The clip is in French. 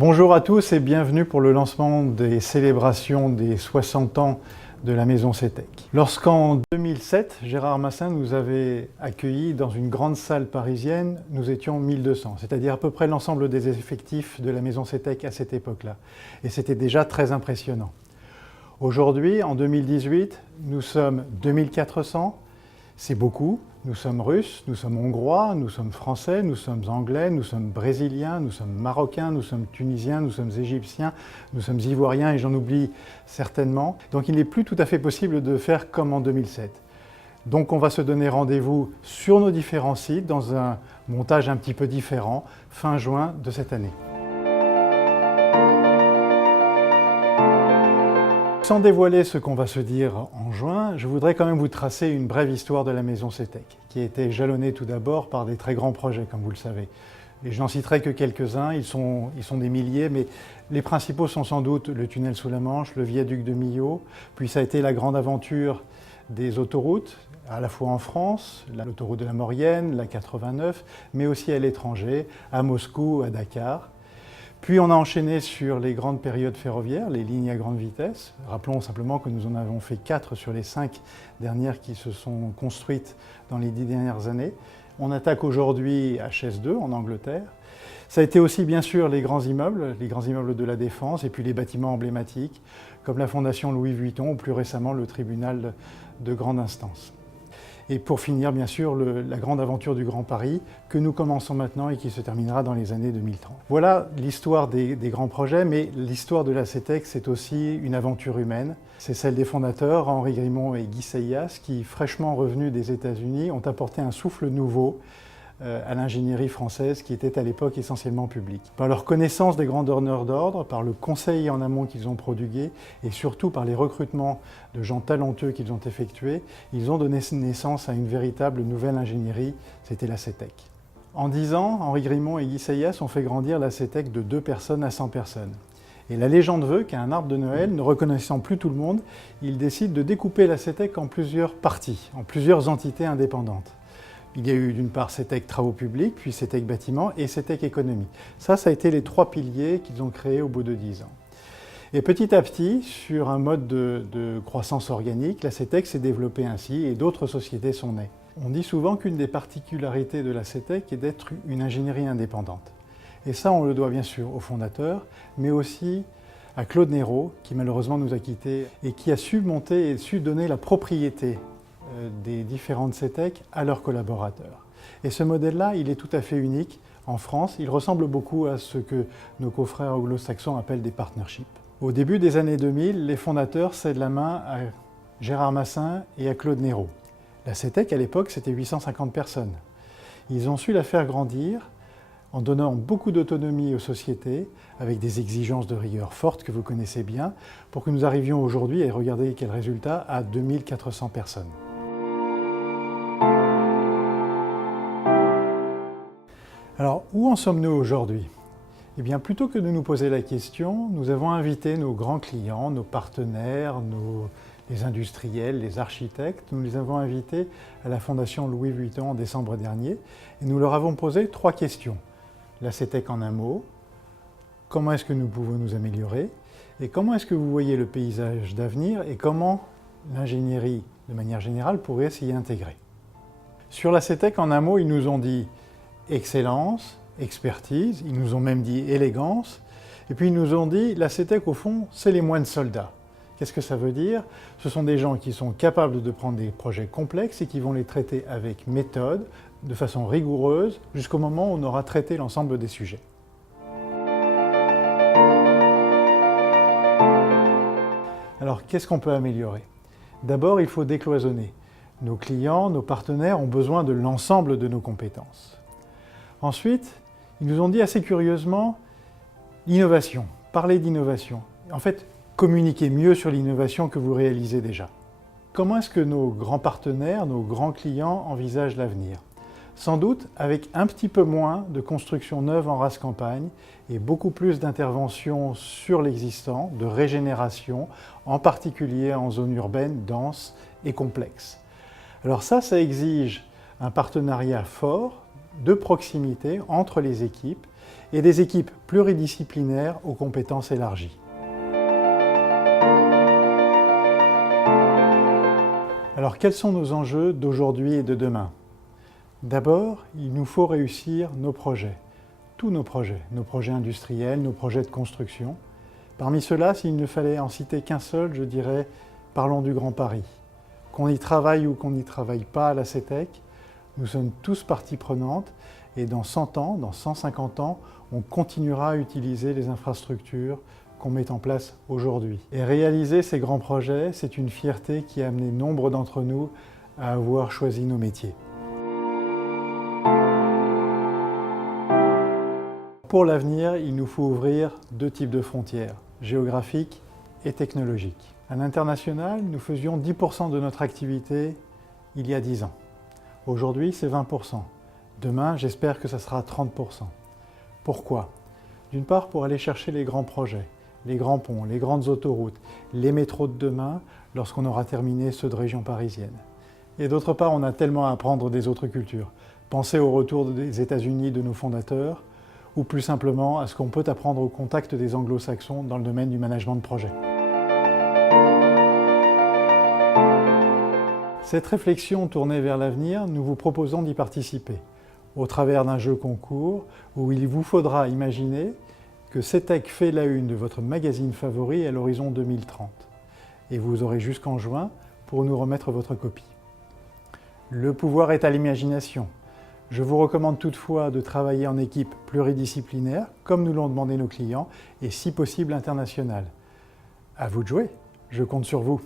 Bonjour à tous et bienvenue pour le lancement des célébrations des 60 ans de la Maison CETEC. Lorsqu'en 2007, Gérard Massin nous avait accueillis dans une grande salle parisienne, nous étions 1200, c'est-à-dire à peu près l'ensemble des effectifs de la Maison CETEC à cette époque-là. Et c'était déjà très impressionnant. Aujourd'hui, en 2018, nous sommes 2400, c'est beaucoup. Nous sommes russes, nous sommes hongrois, nous sommes français, nous sommes anglais, nous sommes brésiliens, nous sommes marocains, nous sommes tunisiens, nous sommes égyptiens, nous sommes ivoiriens et j'en oublie certainement. Donc il n'est plus tout à fait possible de faire comme en 2007. Donc on va se donner rendez-vous sur nos différents sites dans un montage un petit peu différent fin juin de cette année. Sans dévoiler ce qu'on va se dire en juin, je voudrais quand même vous tracer une brève histoire de la Maison CETEC, qui a été jalonnée tout d'abord par des très grands projets, comme vous le savez. Et je n'en citerai que quelques-uns, ils sont des milliers, mais les principaux sont sans doute le tunnel sous la Manche, le viaduc de Millau, puis ça a été la grande aventure des autoroutes, à la fois en France, l'autoroute de la Maurienne, la 89, mais aussi à l'étranger, à Moscou, à Dakar. Puis on a enchaîné sur les grandes périodes ferroviaires, les lignes à grande vitesse. Rappelons simplement que nous en avons fait 4 sur les 5 dernières qui se sont construites dans les 10 dernières années. On attaque aujourd'hui HS2 en Angleterre. Ça a été aussi bien sûr les grands immeubles de la Défense et puis les bâtiments emblématiques comme la Fondation Louis Vuitton ou plus récemment le tribunal de grande instance. Et pour finir, bien sûr, la grande aventure du Grand Paris que nous commençons maintenant et qui se terminera dans les années 2030. Voilà l'histoire des grands projets, mais l'histoire de la CETEC, c'est aussi une aventure humaine. C'est celle des fondateurs, Henri Grimont et Guy Seias, qui, fraîchement revenus des États-Unis, ont apporté un souffle nouveau à l'ingénierie française qui était à l'époque essentiellement publique. Par leur connaissance des grands donneurs d'ordre, par le conseil en amont qu'ils ont prodigué et surtout par les recrutements de gens talentueux qu'ils ont effectués, ils ont donné naissance à une véritable nouvelle ingénierie, c'était la CETEC. En 10 ans, Henri Grimont et Guy Seias ont fait grandir la CETEC de 2 personnes à 100 personnes. Et la légende veut qu'à un arbre de Noël, ne reconnaissant plus tout le monde, ils décident de découper la CETEC en plusieurs parties, en plusieurs entités indépendantes. Il y a eu d'une part CETEC Travaux Publics, puis CETEC Bâtiments et CETEC Économie. Ça a été les 3 piliers qu'ils ont créés au bout de 10 ans. Et petit à petit, sur un mode de croissance organique, la CETEC s'est développée ainsi et d'autres sociétés sont nées. On dit souvent qu'une des particularités de la CETEC est d'être une ingénierie indépendante. Et ça, on le doit bien sûr aux fondateurs, mais aussi à Claude Néraud, qui malheureusement nous a quittés et qui a su monter et su donner la propriété des différentes CETEC à leurs collaborateurs. Et ce modèle-là, il est tout à fait unique en France. Il ressemble beaucoup à ce que nos confrères anglo-saxons appellent des partnerships. Au début des années 2000, les fondateurs cèdent la main à Gérard Massin et à Claude Néraud. La CETEC, à l'époque, c'était 850 personnes. Ils ont su la faire grandir en donnant beaucoup d'autonomie aux sociétés, avec des exigences de rigueur fortes que vous connaissez bien, pour que nous arrivions aujourd'hui, et regardez quel résultat, à 2400 personnes. Alors, où en sommes-nous aujourd'hui? Eh bien, plutôt que de nous poser la question, nous avons invité nos grands clients, nos partenaires, les industriels, les architectes, nous les avons invités à la Fondation Louis Vuitton en décembre dernier, et nous leur avons posé 3 questions. La CETEC en un mot, comment est-ce que nous pouvons nous améliorer, et comment est-ce que vous voyez le paysage d'avenir, et comment l'ingénierie, de manière générale, pourrait s'y intégrer. Sur la CETEC en un mot, ils nous ont dit excellence, expertise, ils nous ont même dit élégance, et puis ils nous ont dit la CETEC au fond, c'est les moines soldats. Qu'est-ce que ça veut dire? Ce sont des gens qui sont capables de prendre des projets complexes et qui vont les traiter avec méthode, de façon rigoureuse, jusqu'au moment où on aura traité l'ensemble des sujets. Alors, qu'est-ce qu'on peut améliorer? D'abord, il faut décloisonner. Nos clients, nos partenaires ont besoin de l'ensemble de nos compétences. Ensuite, ils nous ont dit assez curieusement, l'innovation, parler d'innovation. En fait, communiquer mieux sur l'innovation que vous réalisez déjà. Comment est-ce que nos grands partenaires, nos grands clients envisagent l'avenir? Sans doute avec un petit peu moins de construction neuve en race campagne et beaucoup plus d'intervention sur l'existant, de régénération, en particulier en zone urbaine dense et complexe. Alors ça exige un partenariat fort de proximité entre les équipes et des équipes pluridisciplinaires aux compétences élargies. Alors quels sont nos enjeux d'aujourd'hui et de demain? D'abord, il nous faut réussir nos projets, tous nos projets industriels, nos projets de construction. Parmi ceux-là, s'il ne fallait en citer qu'un seul, je dirais, parlons du Grand Paris. Qu'on y travaille ou qu'on n'y travaille pas à la CETEC, nous sommes tous partie prenante et dans 100 ans, dans 150 ans, on continuera à utiliser les infrastructures qu'on met en place aujourd'hui. Et réaliser ces grands projets, c'est une fierté qui a amené nombre d'entre nous à avoir choisi nos métiers. Pour l'avenir, il nous faut ouvrir deux types de frontières, géographiques et technologiques. À l'international, nous faisions 10% de notre activité il y a 10 ans. Aujourd'hui, c'est 20%. Demain, j'espère que ça sera 30%. Pourquoi? D'une part, pour aller chercher les grands projets, les grands ponts, les grandes autoroutes, les métros de demain, lorsqu'on aura terminé ceux de région parisienne. Et d'autre part, on a tellement à apprendre des autres cultures. Pensez au retour des États-Unis de nos fondateurs, ou plus simplement à ce qu'on peut apprendre au contact des anglo-saxons dans le domaine du management de projet. Cette réflexion tournée vers l'avenir, nous vous proposons d'y participer, au travers d'un jeu concours où il vous faudra imaginer que CETEC fait la une de votre magazine favori à l'horizon 2030. Et vous aurez jusqu'en juin pour nous remettre votre copie. Le pouvoir est à l'imagination. Je vous recommande toutefois de travailler en équipe pluridisciplinaire, comme nous l'ont demandé nos clients, et si possible internationale. À vous de jouer, je compte sur vous.